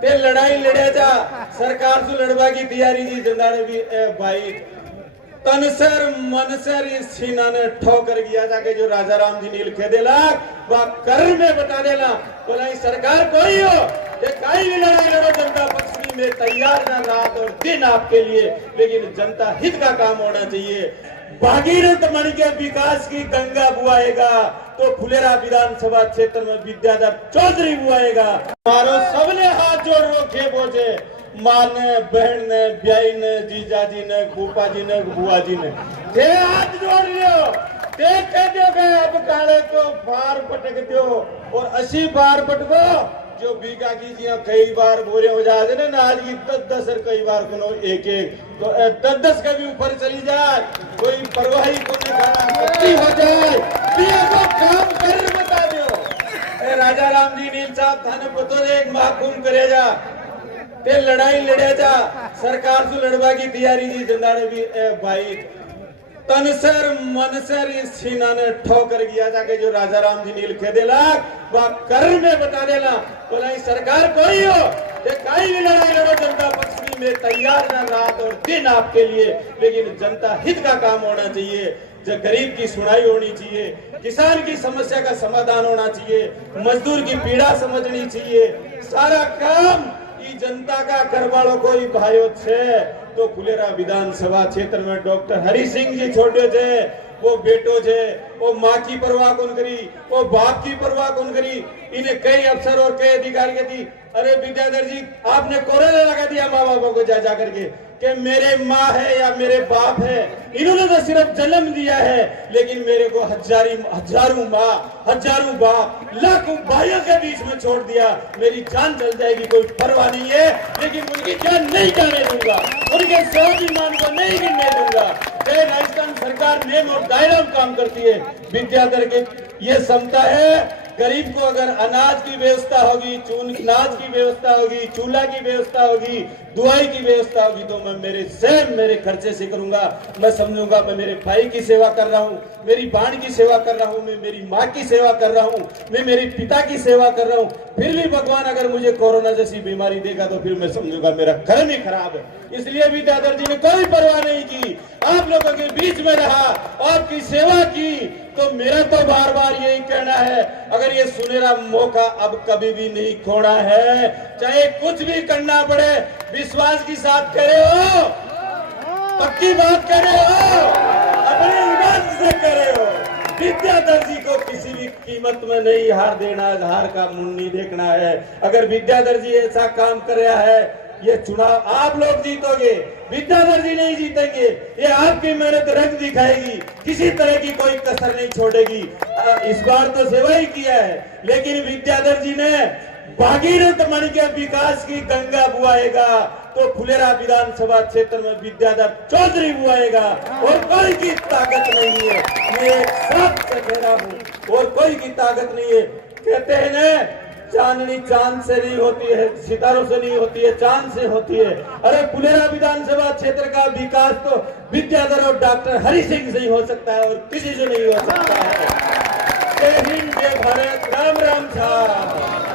ते लढाई लढ्याच्या सरकार सु लढवागी तैयारी जी जंदाड़े भी भाई तनसर मनसर इस सीना ने ठोकर गया जाके जो राजा राम जी ने लिखे देला वह कर में बता देला बोला सरकार कोई हो ये काई भी लड़ाई लड़ो जनता पक्ष में तैयार ना रात और दिन आपके लिए, लेकिन जनता हित का काम होना चाहिए। भागीरथ मणि के विकास की गंगा बुआएगा तो फुलेरा विधानसभा क्षेत्र में विद्याधर चौधरी बुआएगा। मारो सबने हाथ जोड़ रखे बोझे, माँ ने, बहन ने, ब्याई ने, जीजा जी ने, फूफा जी ने, बुआ जी ने, ते हाथ जोड़ लियो, ते कह दो गए अब काले को बार पटक दो और 80 बार पटको जो बीका की जी कई बार बोरे हो जाते ना नाज की 10-10 और कई बार कोनो एक-एक तो 10-10 का भी ऊपर चली जाए कोई परवाही को नहीं हो जाए को काम कर बता दो। राजा राम जी नील साहब थाने पतो एक महाकुंभ करेगा ते लड़ाई लड़्याच्या सरकार सु लढवागी तैयारी जी जंदाड़े भी भाई तनसर मनसर इस सीना ने ठोकर गया जाके जो राजा राम जी ने लिखे देला वह कर में बता देला बोला सरकार कोई हो ये काई भी लड़ाई लड़ो जनता पक्ष में तैयार ना रात और दिन आपके लिए, लेकिन जनता हित का काम होना चाहिए। जो गरीब की सुनाई होनी चाहिए, किसान की समस्या का समाधान होना चाहिए, मजदूर की पीड़ा समझनी चाहिए, सारा काम जनता का घर वालों को ही भाइयों छे तो फुलेरा विधानसभा क्षेत्र में डॉक्टर हरि सिंह जी छोटे थे वो बेटो छे वो माँ की परवाह कौन करी वो बाप की परवाह कौन करी। इन्हें कई अफसर और कई अधिकारी दी अरे विद्याधर जी आपने कोरोना लगा दिया माँ बापों को जा करके कि मेरे माँ है या मेरे बाप है, इन्होंने तो सिर्फ जन्म दिया है लेकिन मेरे को हजारों माँ हजारों बाप लाखों भाइयों के बीच में छोड़ दिया, मेरी जान चल जाएगी कोई परवाह नहीं है लेकिन उनकी जान नहीं जाने दूंगा, उनके स्वाभिमान को नहीं गिरने दूंगा। राजस्थान सरकार नियम और दायरा में काम करती है। विद्याधर के ये क्षमता है गरीब को अगर अनाज की व्यवस्था होगी, अनाज की व्यवस्था होगी, चूल्हा की व्यवस्था होगी, दुआई की व्यवस्था होगी तो मैं मेरे खर्चे से करूंगा। मैं समझूंगा मैं मेरे भाई की सेवा कर रहा हूँ, मेरी बहन की सेवा कर रहा हूँ, मैं मेरी माँ की सेवा कर रहा हूँ, मैं मेरे पिता की सेवा कर रहा हूँ। फिर भी भगवान अगर मुझे कोरोना जैसी बीमारी देगा तो फिर मैं समझूंगा मेरा कर्म ही खराब है। इसलिए विद्याधर जी ने कोई परवाह नहीं की, आप लोगों के बीच में रहा, आपकी सेवा की। तो मेरा तो बार बार यही कहना है अगर ये सुनहरा मौका अब कभी भी नहीं खोना है, चाहे कुछ भी करना पड़े विश्वास के साथ करे हो, पक्की बात करे हो, अपनी ईमान से करे हो। विद्याधर जी को किसी भी कीमत में नहीं हार देना, हार का मुंह नहीं देखना है। अगर विद्याधर जी ऐसा काम कर रहा है ये चुनाव आप लोग जीतोगे, विद्याधर जी नहीं जीतेंगे। ये आपकी मेहनत रंग दिखाएगी, किसी तरह की कोई कसर नहीं छोड़ेगी। इस बार तो सेवा ही किया है लेकिन विद्याधर जी ने भागीरथ मणि के विकास की गंगा बुआएगा तो फुलेरा विधानसभा क्षेत्र में विद्याधर चौधरी बुआएगा और कोई की ताकत नहीं है। मैं एक साथ से कह रहा हूँ और कोई की ताकत नहीं है। कहते हैं ना चांदनी चांद से नहीं होती है, सितारों से नहीं होती है, चांद से होती है। अरे फुलेरा विधानसभा क्षेत्र का विकास तो विद्याधर और डॉक्टर हरि सिंह से ही हो सकता है और किसी से नहीं हो सकता है। जय हिंद, जय भारत, राम राम, जय राम।